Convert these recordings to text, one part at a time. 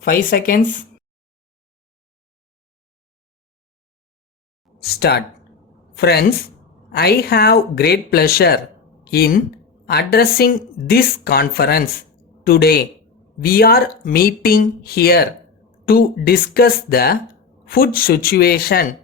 5 seconds. Start. Friends, I have great pleasure in addressing this conference today. We are meeting here to discuss the food situation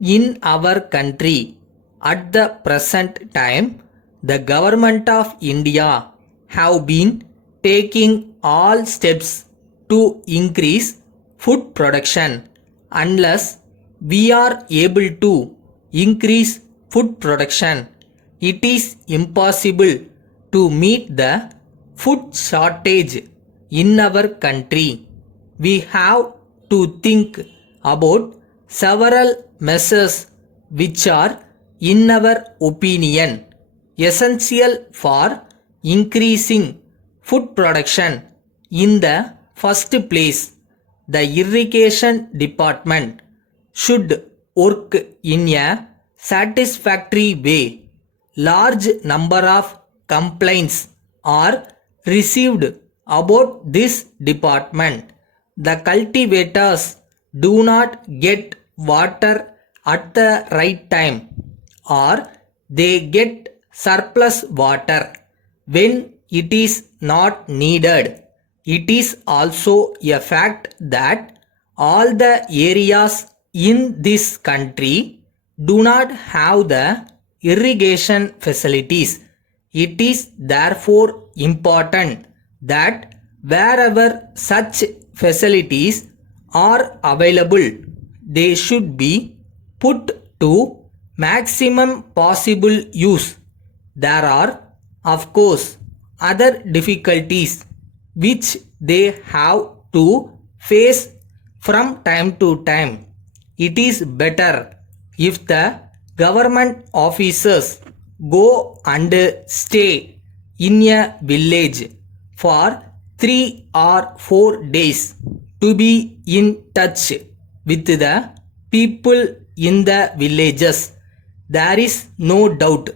in our country. At the present time, the government of India have been taking all steps to increase food production. Unless we are able to increase food production, it is impossible to meet the food shortage in our country. We have to think about several measures which are, in our opinion, essential for increasing food production. In the first place, the irrigation department should work in a satisfactory way. Large number of complaints are received about this department. The cultivators do not get water at the right time, or they get surplus water when it is not needed. It is also a fact that all the areas in this country do not have the irrigation facilities. It is therefore important that wherever such facilities are available, they should be put to maximum possible use. There are, of course, other difficulties which they have to face from time to time. It is better if the government officers go and stay in a village for 3 or 4 days to be in touch with the people in the villages. There is no doubt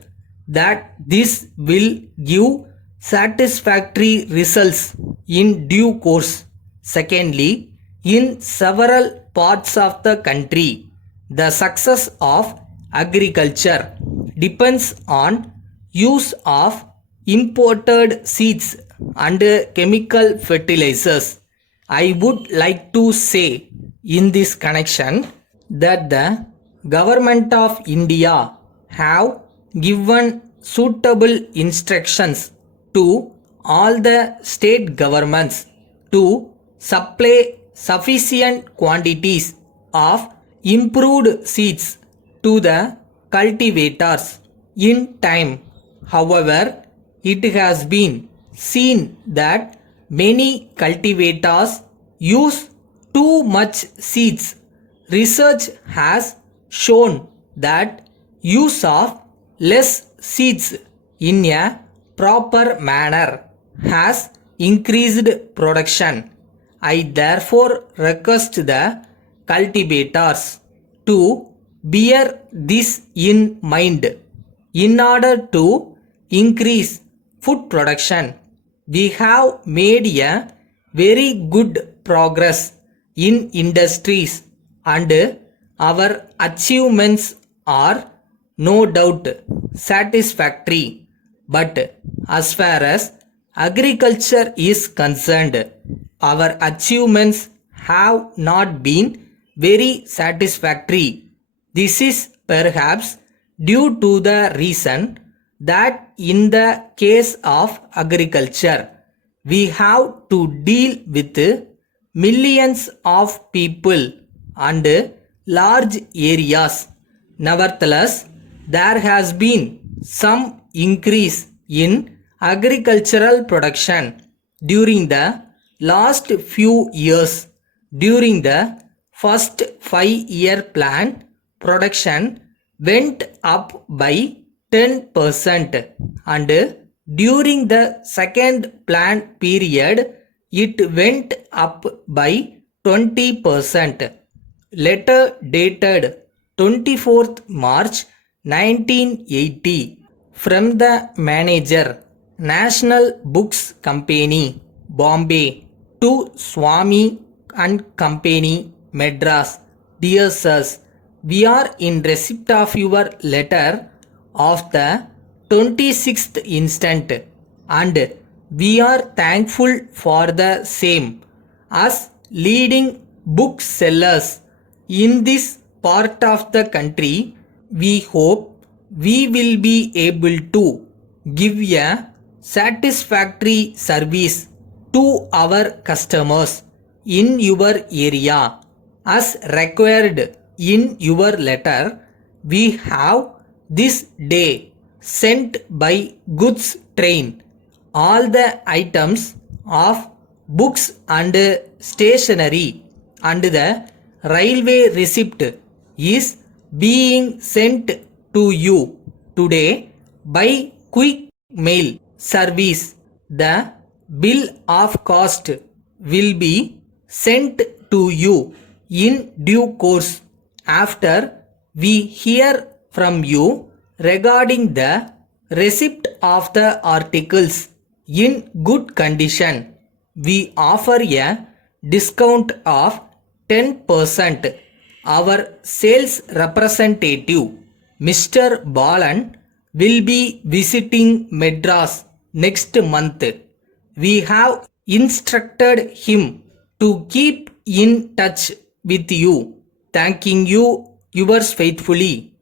that this will give satisfactory results in due course. Secondly, in several parts of the country, the success of agriculture depends on use of imported seeds and chemical fertilizers. I would like to say in this connection that the government of India have given suitable instructions to all the state governments to supply sufficient quantities of improved seeds to the cultivators in time. However, it has been seen that many cultivators use too much seeds. Research has shown that use of less seeds in a proper manner has increased production. I therefore request the cultivators to bear this in mind. In order to increase food production, we have made a very good progress in industries, and our achievements are no doubt satisfactory. But as far as agriculture is concerned, our achievements have not been very satisfactory. This is perhaps due to the reason that in the case of agriculture, we have to deal with millions of people and large areas. Nevertheless, there has been some increase in agricultural production during the last few years. During the first 5-year plan, production went up by 10%, and during the second plan period, it went up by 20%. Letter dated 24th March 1980 from the manager, National Books Company, Bombay, to Swami and Company, Madras. Dear sirs, we are in receipt of your letter of the 26th instant, and we are thankful for the same. As leading booksellers in this part of the country, we hope we will be able to give a satisfactory service to our customers in your area. As required in your letter, we have this day sent by goods train all the items of books and stationery, and the railway receipt is being sent to you today by quick mail service. The bill of cost will be sent to you in due course after we hear from you regarding the receipt of the articles in good condition. We offer a discount of 10%. Our sales representative, Mr. Balan, will be visiting Madras next month. We have instructed him to keep in touch with you. Thanking you, yours faithfully.